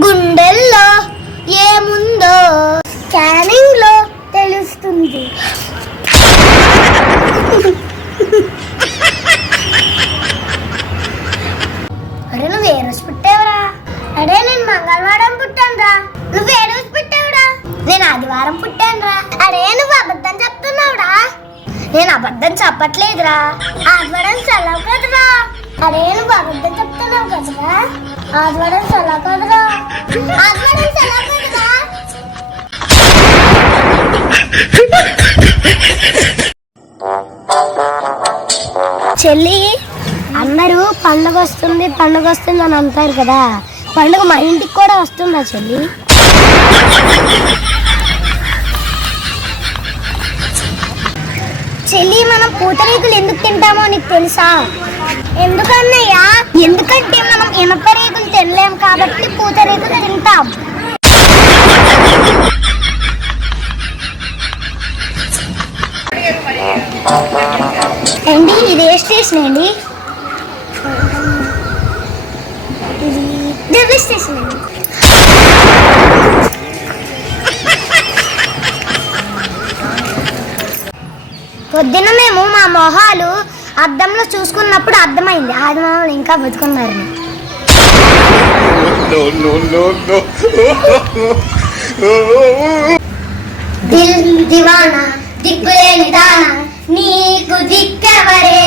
గుండెల్లో ఏముందో స్కానింగ్ లో తెలుస్తుంది. అరే నువ్వు ఏ రోజు పుట్టావురా? అరే నేను మంగళవారం పుట్టానురా. నువ్వు ఏ రోజు పుట్టావురా? నేను ఆదివారం పుట్టానురా. అరే నువ్వు అబద్ధం చెప్తున్నావురా. నేను అబద్ధం చెప్పట్లేదురా. ఆదివారం సెలవు కదరా. అరే నువ్వు అబద్ధం చెప్తున్నావు కదరా. ఆదివారం సెలవు కదరా. ఆదివారం సెలవు కదరా. చెల్లి, అందరూ పండుగ వస్తుంది అని అంటారు కదా, పండుగ మా ఇంటికి కూడా వస్తుందా చెల్లి? చెల్లి, మనం పూతరేకులు ఎందుకు తింటామో నీకు తెలుసా? ఎందుకన్నయ్యా? ఎందుకంటే మనం ఇనప రేకులు తినలేం కాబట్టి పూతరేకులు తింటాం. అండి ఇది ఏ స్టేషన్ అండి? ఇది రైల్వే స్టేషన్ అండి. పొద్దున్న మేము మా మొహాలు అద్దంలో చూసుకున్నప్పుడు అర్థమైంది ఆదివారం ఇంకా బతుకున్నారు. దిల్ దివానా దిక్కులేని దానా నీకు దిక్కవరే